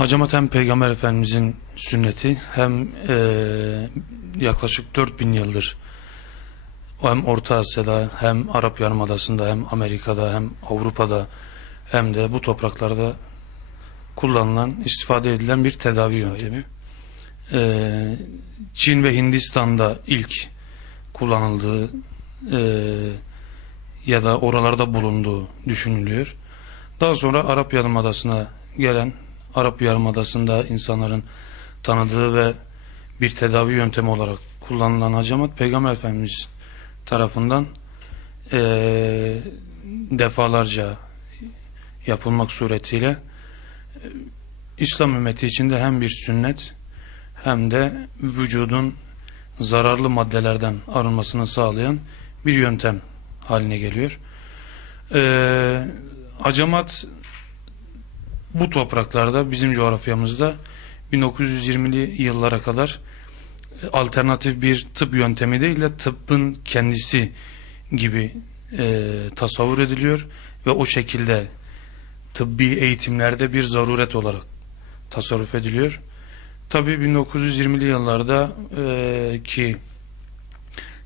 Hacamat hem Peygamber Efendimizin sünneti hem yaklaşık 4000 yıldır hem Orta Asya'da hem Arap Yarımadası'nda hem Amerika'da hem Avrupa'da hem de bu topraklarda kullanılan, istifade edilen bir tedavi yöntemi. Çin ve Hindistan'da ilk kullanıldığı ya da oralarda bulunduğu düşünülüyor. Daha sonra Arap Yarımadası'na gelen, Arap Yarımadası'nda insanların tanıdığı ve bir tedavi yöntemi olarak kullanılan hacamat Peygamber Efendimiz tarafından defalarca yapılmak suretiyle İslam ümmeti içinde hem bir sünnet hem de vücudun zararlı maddelerden arınmasını sağlayan bir yöntem haline geliyor. Hacamat bu topraklarda, bizim coğrafyamızda 1920'li yıllara kadar alternatif bir tıp yöntemi değil de tıbbın kendisi gibi tasavvur ediliyor ve o şekilde tıbbi eğitimlerde bir zaruret olarak tasarruf ediliyor. Tabii 1920'li yıllarda ki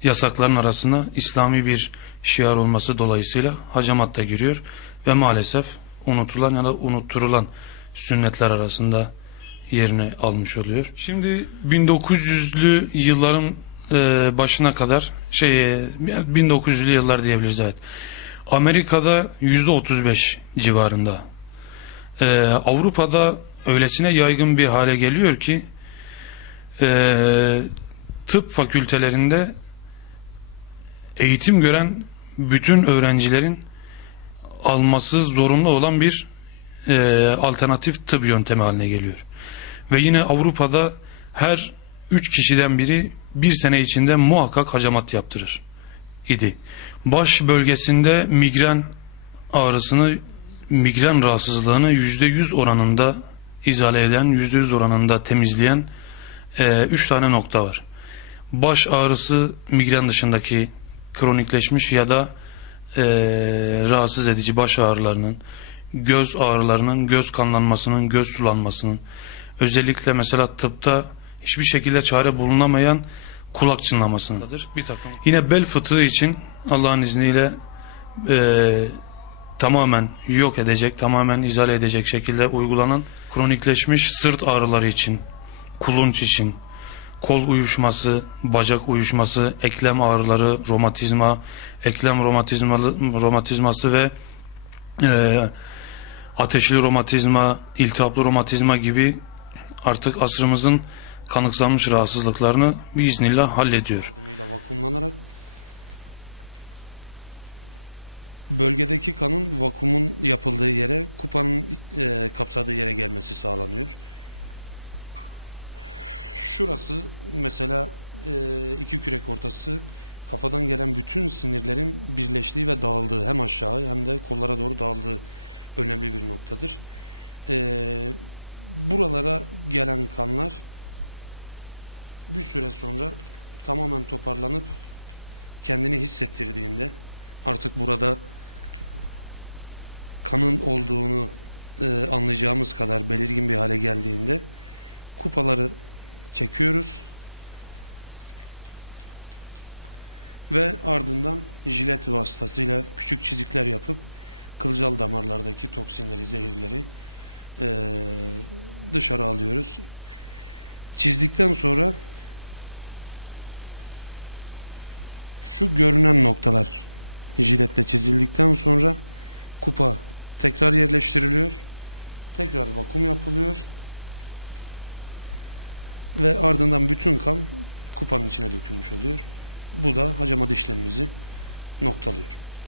yasakların arasına İslami bir şiar olması dolayısıyla hacamat da giriyor ve maalesef unutulan ya da unutturulan sünnetler arasında yerini almış oluyor. Şimdi 1900'lü yılların başına kadar 1900'lü yıllar diyebiliriz, evet. Amerika'da %35 civarında. Avrupa'da öylesine yaygın bir hale geliyor ki tıp fakültelerinde eğitim gören bütün öğrencilerin alması zorunlu olan bir alternatif tıp yöntemi haline geliyor. Ve yine Avrupa'da her 3 kişiden biri bir sene içinde muhakkak hacamat yaptırır idi. Baş bölgesinde migren ağrısını, migren rahatsızlığını %100 oranında izale eden, %100 oranında temizleyen 3 tane nokta var. Baş ağrısı migren dışındaki kronikleşmiş ya da rahatsız edici baş ağrılarının, göz ağrılarının, göz kanlanmasının, göz sulanmasının, özellikle mesela tıpta hiçbir şekilde çare bulunamayan kulak çınlamasındadır. Yine bel fıtığı için Allah'ın izniyle tamamen yok edecek, tamamen izale edecek şekilde uygulanan, kronikleşmiş sırt ağrıları için, kulunç için, kol uyuşması, bacak uyuşması, eklem ağrıları, romatizma, eklem romatizması ve ateşli romatizma, iltihaplı romatizma gibi artık asrımızın kanıksanmış rahatsızlıklarını biiznillah hallediyor. Vakumlanarak bölgedeki kanın vakumun yapıldığı yere, kupanın kapsadığı yere gelmesi sağlanıyor. Şurası mesela iki kürek ortası, kafadan gelen bütün sinirlerin birleştiği ve dağıldığı, hem aşağı hem de kollara doğru dağıldığı önemli bir noktadır. Buralara gelen kanlar bir süre sonra tamamen toparlanıp kendini hissettirdiğinde, artık burada kanın olduğunu anlayacağımız kadar belirgin bir hale geldiğinde kupaları çekiyoruz ve ardından jilet vasıtasıyla küçük çizikler yapıp kılcal damarlardaki toksinleri, zehirleri dışarı alıyoruz. Çizdikten sonra şu görünen noktalar jiletle çizildikten sonra kupa tekrar yerleştiriliyor. Tekrar vakum yapılıyor. Ve ardından bütün kan kupanın içine dökülmüş oluyor. Bu da hacamat işlemimizi noktalıyor.